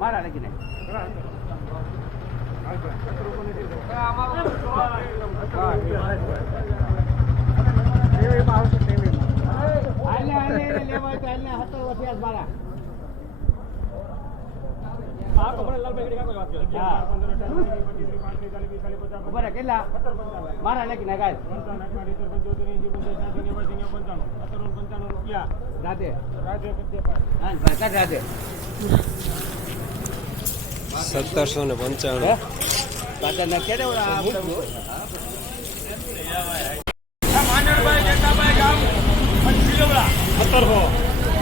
મારા લખીને કેટલા મારા લખીને ગાય રાધે રાધે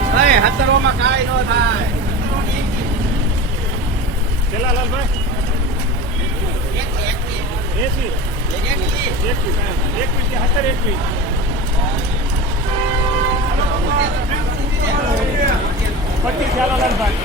1755 માં કાંઈ ન થાય કેટલા લાલભાઈ 25 ચાલો લાલભાઈ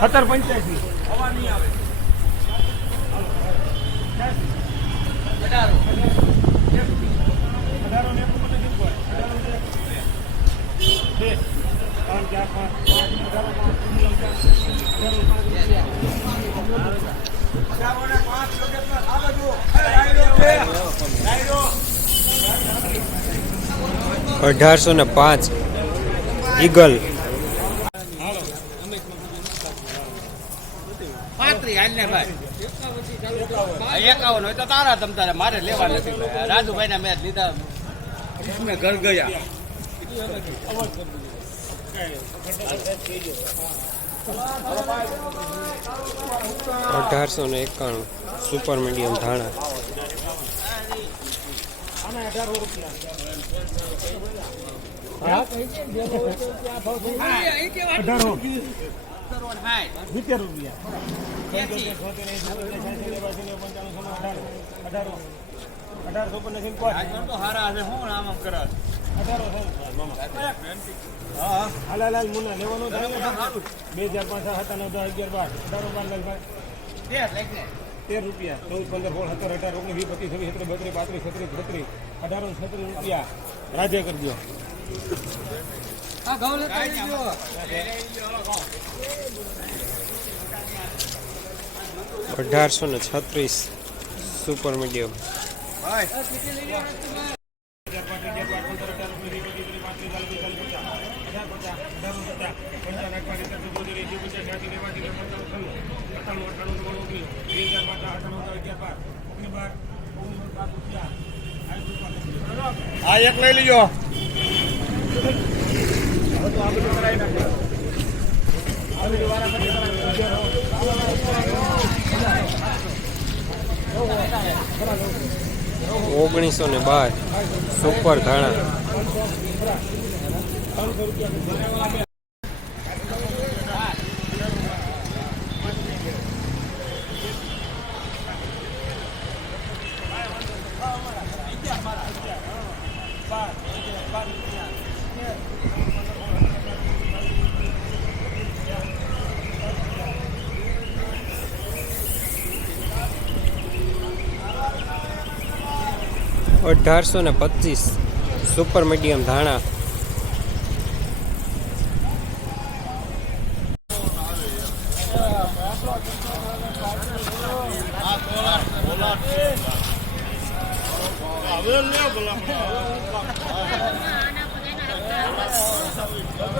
1785 હવા નહીં આવે $1805 ઈગલ 51 હોય તો તારા તમ તારે મારે લેવા નથી રાજુભાઈ ના મેચ લીધા इसमें घर गया 1891 सुपर मीडियम धाणा 13 રૂપિયા 14 15 16 17 18 19 20 21 22 23 34 35 36 37 38 રૂપિયા રાજે કરજો 1836 सुपर मीडियम एक ले लीजो 1912 सुपर धाणा 1825 सुपर मीडियम धाणा 18